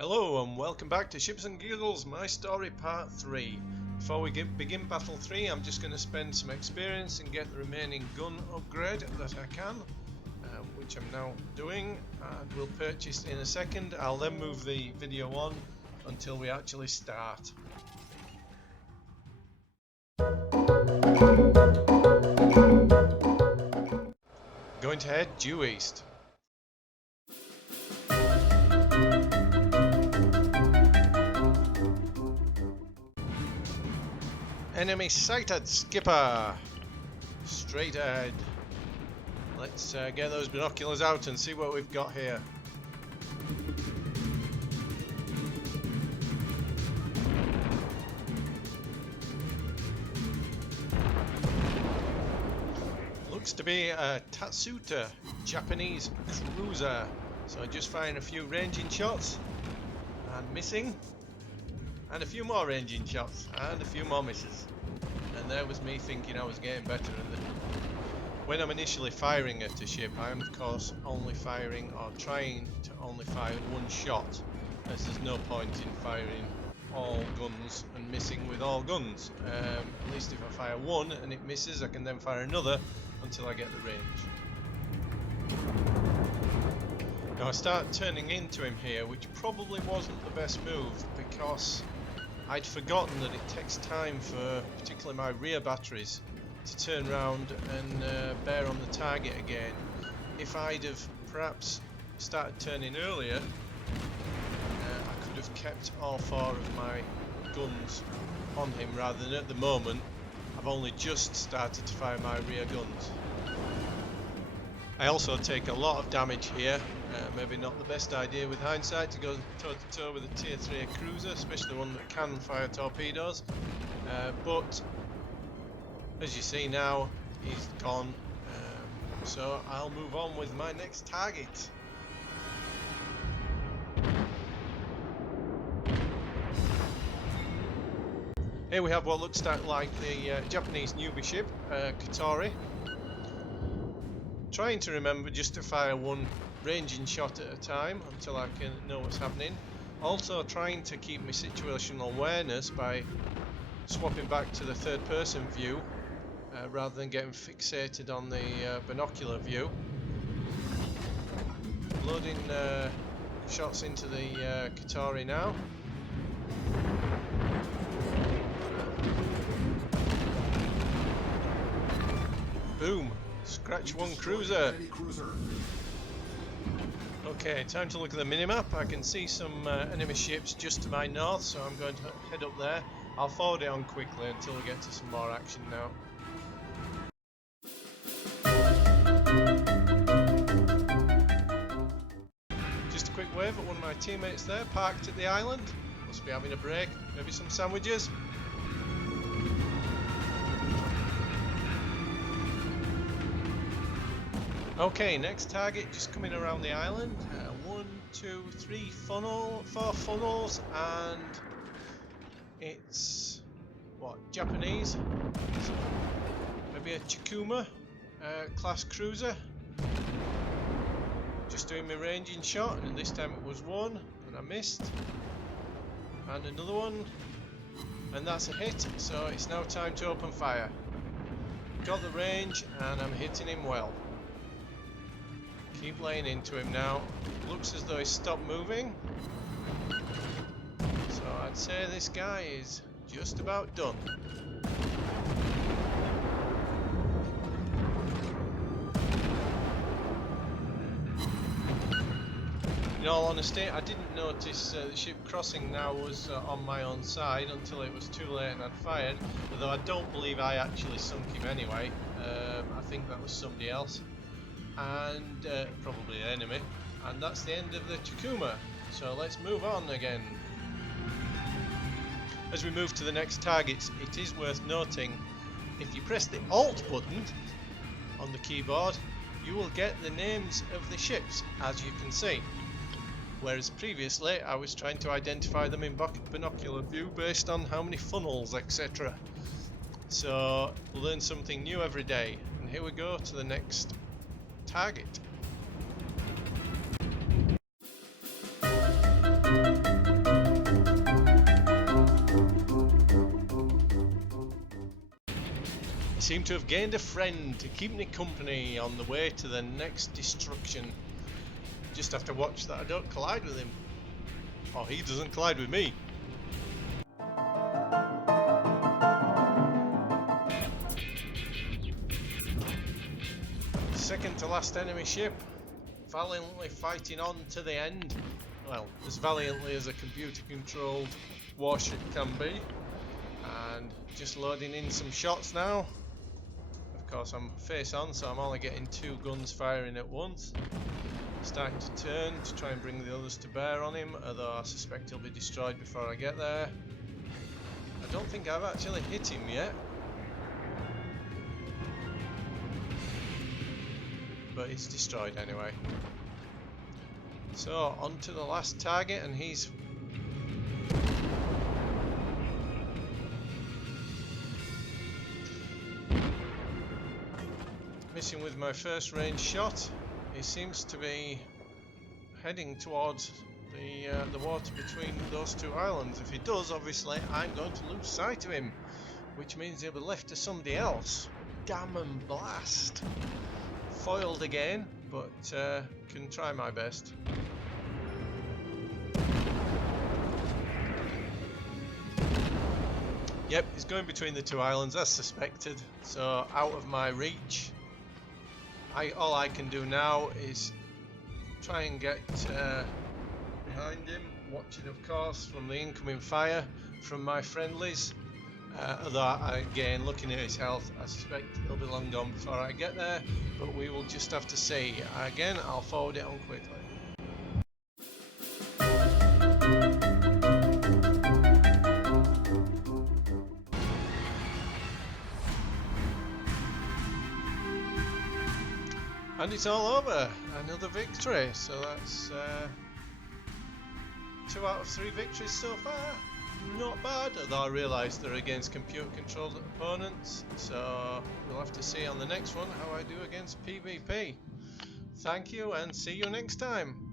Hello and welcome back to Ships and Giggles, My Story Part 3. Before we begin Battle 3, I'm just going to spend some experience and get the remaining gun upgrade that I can, which I'm now doing, and we'll purchase in a second. I'll then move the video on until we actually start. Going to head due east. Enemy sighted, skipper! Straight ahead. Let's get those binoculars out and see what we've got here. Looks to be a Tatsuta Japanese cruiser. So just firing a few ranging shots and missing. And a few more ranging shots, and a few more misses. And there was me thinking I was getting better. When I'm initially firing at a ship, I am of course only firing or trying to only fire one shot, as there's no point in firing all guns and missing with all guns. At least if I fire one and it misses, I can then fire another until I get the range. Now I start turning into him here, which probably wasn't the best move, because I'd forgotten that it takes time for particularly my rear batteries to turn round and bear on the target again. If I'd have perhaps started turning earlier, I could have kept all four of my guns on him, rather than at the moment I've only just started to fire my rear guns. I also take a lot of damage here. Maybe not the best idea with hindsight to go toe to toe with a tier 3 cruiser, especially one that can fire torpedoes, but as you see now, he's gone, so I'll move on with my next target. Here we have what looks like the Japanese newbie ship, Katori. Trying to remember just to fire one ranging shot at a time until I can know what's happening. Also trying to keep my situational awareness by swapping back to the third person view rather than getting fixated on the binocular view. Loading shots into the Katori now. Boom! Scratch one cruiser. Okay, time to look at the minimap. I can see some enemy ships just to my north, so I'm going to head up there. I'll forward it on quickly until we get to some more action now. Just a quick wave at one of my teammates there, parked at the island. Must be having a break, maybe some sandwiches. Okay, next target just coming around the island. 1, 2, 3 4 funnels, and it's what, Japanese? Maybe a Chikuma class cruiser. Just doing my ranging shot, and this time it was one, and I missed. And another one, and that's a hit. So it's now time to open fire. Got the range, and I'm hitting him well. Keep laying into him now. Looks as though he's stopped moving. So I'd say this guy is just about done. In all honesty, I didn't notice the ship crossing now was on my own side until it was too late and I'd fired. Although I don't believe I actually sunk him anyway. I think that was somebody else. And probably an enemy, and that's the end of the Chikuma, so let's move on again. As we move to the next targets, it is worth noting, if you press the Alt button on the keyboard, you will get the names of the ships, as you can see, whereas previously I was trying to identify them in binocular view based on how many funnels, etc. So learn something new every day, and here we go to the next target. seem to have gained a friend to keep me company on the way to the next destruction. Just have to watch that I don't collide with him. Or he doesn't collide with me. Second to last enemy ship. Valiantly fighting on to the end. Well, as valiantly as a computer controlled warship can be. And just loading in some shots now. Of course I'm face on, so I'm only getting 2 guns firing at once. Starting to turn to try and bring the others to bear on him, although I suspect he'll be destroyed before I get there. I don't think I've actually hit him yet. But he's destroyed anyway. So on to the last target, and he's missing with my first range shot. He seems to be heading towards the water between those 2 islands. If he does, obviously I'm going to lose sight of him, which means he'll be left to somebody else. Damn and blast! Foiled again, but can try my best. Yep, he's going between the 2 islands as suspected, so out of my reach. All I can do now is try and get behind him, watching of course from the incoming fire from my friendlies. Although again, looking at his health, I suspect he'll be long gone before I get there, but we will just have to see. Again, I'll forward it on quickly. And it's all over, another victory, so that's 2 out of 3 victories so far. Not bad, although I realise they're against computer controlled opponents, so we'll have to see on the next one how I do against PvP. Thank you and see you next time.